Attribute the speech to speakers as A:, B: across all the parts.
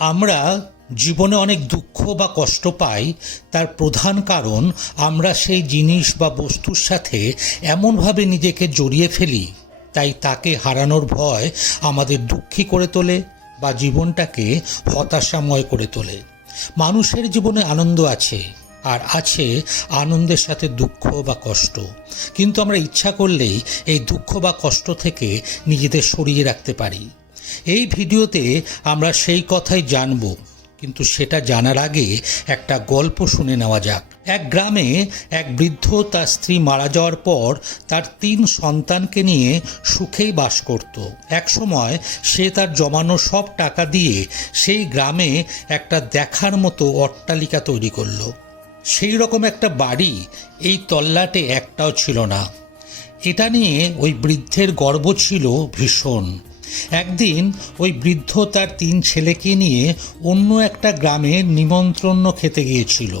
A: আমরা জীবনে অনেক দুঃখ বা কষ্ট পাই, তার প্রধান কারণ আমরা সেই জিনিস বা বস্তুর সাথে এমনভাবে নিজেকে জড়িয়ে ফেলি, তাই তাকে হারানোর ভয় আমাদের দুঃখী করে তোলে বা জীবনটাকে হতাশাময় করে তোলে। মানুষের জীবনে আনন্দ আছে, আর আছে আনন্দের সাথে দুঃখ বা কষ্ট। কিন্তু আমরা ইচ্ছা করলেই এই দুঃখ বা কষ্ট থেকে নিজেদের সরিয়ে রাখতে পারি। এই ভিডিওতে আমরা সেই কথাই জানব, কিন্তু সেটা জানার আগে একটা গল্প শুনে নেওয়া যাক। এক গ্রামে এক বৃদ্ধ তার স্ত্রী মারা যাওয়ার পর তার তিন সন্তানকে নিয়ে সুখেই বাস করত। এক সময় সে তার জমানো সব টাকা দিয়ে সেই গ্রামে একটা দেখার মতো অট্টালিকা তৈরি করল। সেই রকম একটা বাড়ি এই তল্লাটে একটাও ছিল না। এটা নিয়ে ওই বৃদ্ধের গর্ব ছিল ভীষণ। একদিন ওই বৃদ্ধ তার তিন ছেলেকে নিয়ে অন্য একটা গ্রামে নিমন্ত্রণ খেতে গিয়েছিল।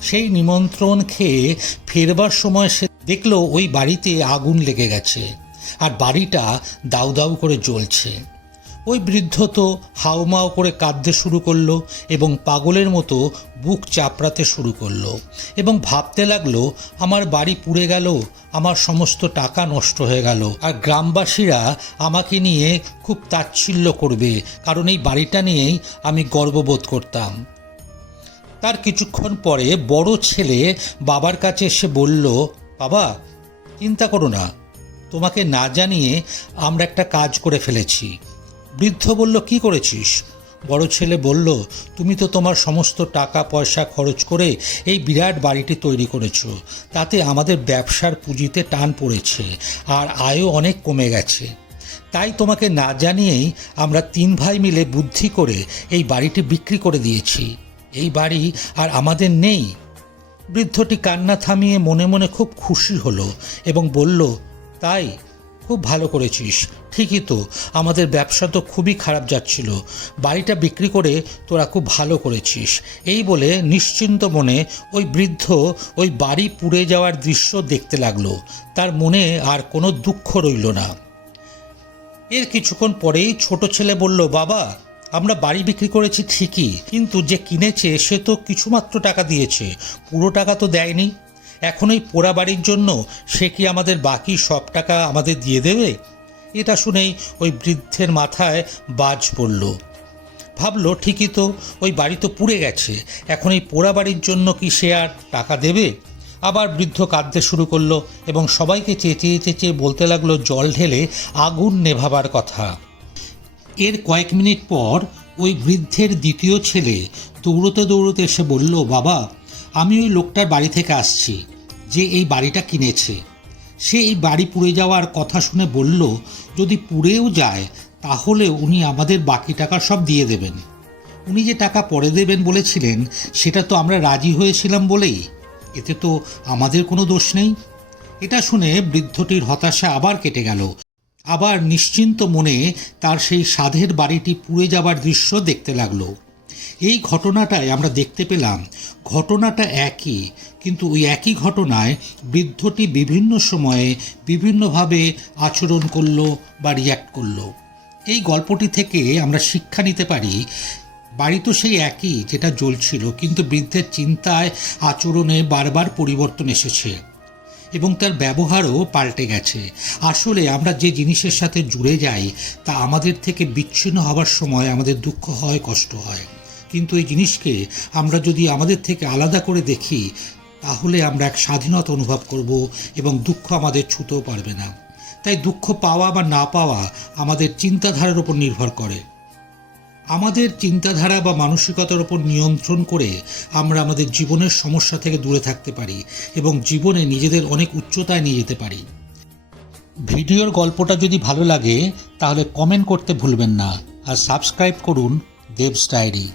A: সেই নিমন্ত্রণ খেয়ে ফেরবার সময় সে দেখল ওই বাড়িতে আগুন লেগে গেছে, আর বাড়িটা দাউ দাউ করে জ্বলছে। ওই বৃদ্ধ তো হাওমাও করে কাঁদতে শুরু করল এবং পাগলের মতো বুক চাপড়াতে শুরু করল এবং ভাবতে লাগল, আমার বাড়ি পুড়ে গেল, আমার সমস্ত টাকা নষ্ট হয়ে গেল। আর গ্রামবাসীরা আমাকে নিয়ে খুব তাচ্ছিল্য করবে, কারণ এই বাড়িটা নিয়েই আমি গর্ববোধ করতাম। তার কিছুক্ষণ পরে বড় ছেলে বাবার কাছে এসে বলল, বাবা, চিন্তা করো না। তোমাকে না জানিয়ে আমরা একটা কাজ করে ফেলেছি। বৃদ্ধ বলল, কি করেছিস? বড় ছেলে বলল, তুমি তো তোমার সমস্ত টাকা, পয়সা খরচ করে এই বিরাট বাড়িটি তৈরি করেছ। তাতে আমাদের ব্যবসার পুঁজিতে টান পড়েছে আর আয়ও অনেক কমে গেছে। তাই তোমাকে না জানিয়েই আমরা তিন ভাই মিলে বুদ্ধি করে এই বাড়িটি বিক্রি করে দিয়েছি। এই বাড়ি আর আমাদের নেই। বৃদ্ধটি কান্না থামিয়ে মনে মনে খুব খুশি হলো এবং বলল, তাই খুব ভালো করেছিস। ঠিকই তো, আমাদের ব্যবসা তো খুবই খারাপ যাচ্ছিল। বাড়িটা বিক্রি করে তোরা খুব ভালো করেছিস। এই বলে নিশ্চিন্ত মনে ওই বৃদ্ধ ওই বাড়ি পুড়ে যাওয়ার দৃশ্য দেখতে লাগল। তার মনে আর কোনো দুঃখ রইল না। এর কিছুক্ষণ পরেই ছোট ছেলে বলল, বাবা, আমরা বাড়ি বিক্রি করেছি ঠিকই, কিন্তু যে কিনেছে সে তো কিছুমাত্র টাকা দিয়েছে। পুরো টাকা তো দেয়নি। এখন এই পোড়া বাড়ির জন্য সে কি আমাদের বাকি সব টাকা আমাদের দিয়ে দেবে? এটা শুনেই ওই বৃদ্ধের মাথায় বাজ পড়ল। ভাবলো, ঠিকই তো, ওই বাড়ি তো পুড়ে গেছে। এখন এই পোড়া বাড়ির জন্য কি সে আর টাকা দেবে? আবার বৃদ্ধ কাঁদতে শুরু করল এবং সবাইকে চেঁচিয়ে চেঁচিয়ে বলতে লাগল, জল ঢেলে আগুন নেভাবার কথা। এর কয়েক মিনিট পর ওই বৃদ্ধের দ্বিতীয় ছেলে দৌড়তে দৌড়তে এসে বলল, বাবা আমি ওই লোকটার বাড়ি থেকে আসছি, যে এই বাড়িটা কিনেছে। সে এই বাড়ি পুড়ে যাওয়ার কথা শুনে বলল, যদি পুড়েও যায়, তাহলে উনি আমাদের বাকি টাকা সব দিয়ে দেবেন। উনি যে টাকা পরে দেবেন বলেছিলেন, সেটা তো আমরা রাজি হয়েছিলাম বলেই। এতে তো আমাদের কোনো দোষ নেই। এটা শুনে বৃদ্ধটির হতাশা আবার কেটে গেল। আবার নিশ্চিন্ত মনে তার সেই সাধের বাড়িটি পুড়ে যাবার দৃশ্য দেখতে লাগল। এই ঘটনাটায় আমরা দেখতে পেলাম, ঘটনাটা একই, কিন্তু ওই একই ঘটনায় বৃদ্ধটি বিভিন্ন সময়ে বিভিন্নভাবে আচরণ করল বা রিয়্যাক্ট করল। এই গল্পটি থেকে আমরা শিক্ষা নিতে পারি, বাড়ি তো সেই একই যেটা জ্বলছিল, কিন্তু বৃদ্ধের চিন্তায় আচরণে বারবার পরিবর্তন এসেছে এবং তার ব্যবহারও পাল্টে গেছে। আসলে আমরা যে জিনিসের সাথে জুড়ে যাই, তা আমাদের থেকে বিচ্ছিন্ন হওয়ার সময় আমাদের দুঃখ হয়, কষ্ট হয়। কিন্তু এই জিনিসকে আমরা যদি আমাদের থেকে আলাদা করে দেখি, তাহলে আমরা এক স্বাধীনতা অনুভব করব এবং দুঃখ আমাদের ছুতেও পারবে না। তাই দুঃখ পাওয়া বা না পাওয়া আমাদের চিন্তাধারার উপর নির্ভর করে। আমাদের চিন্তাধারা বা মানসিকতার উপর নিয়ন্ত্রণ করে আমরা আমাদের জীবনের সমস্যা থেকে দূরে থাকতে পারি এবং জীবনে নিজেদের অনেক উচ্চতায় নিয়ে যেতে পারি। ভিডিওর গল্পটা যদি ভালো লাগে, তাহলে কমেন্ট করতে ভুলবেন না। আর সাবস্ক্রাইব করুন Gibbs Tidy.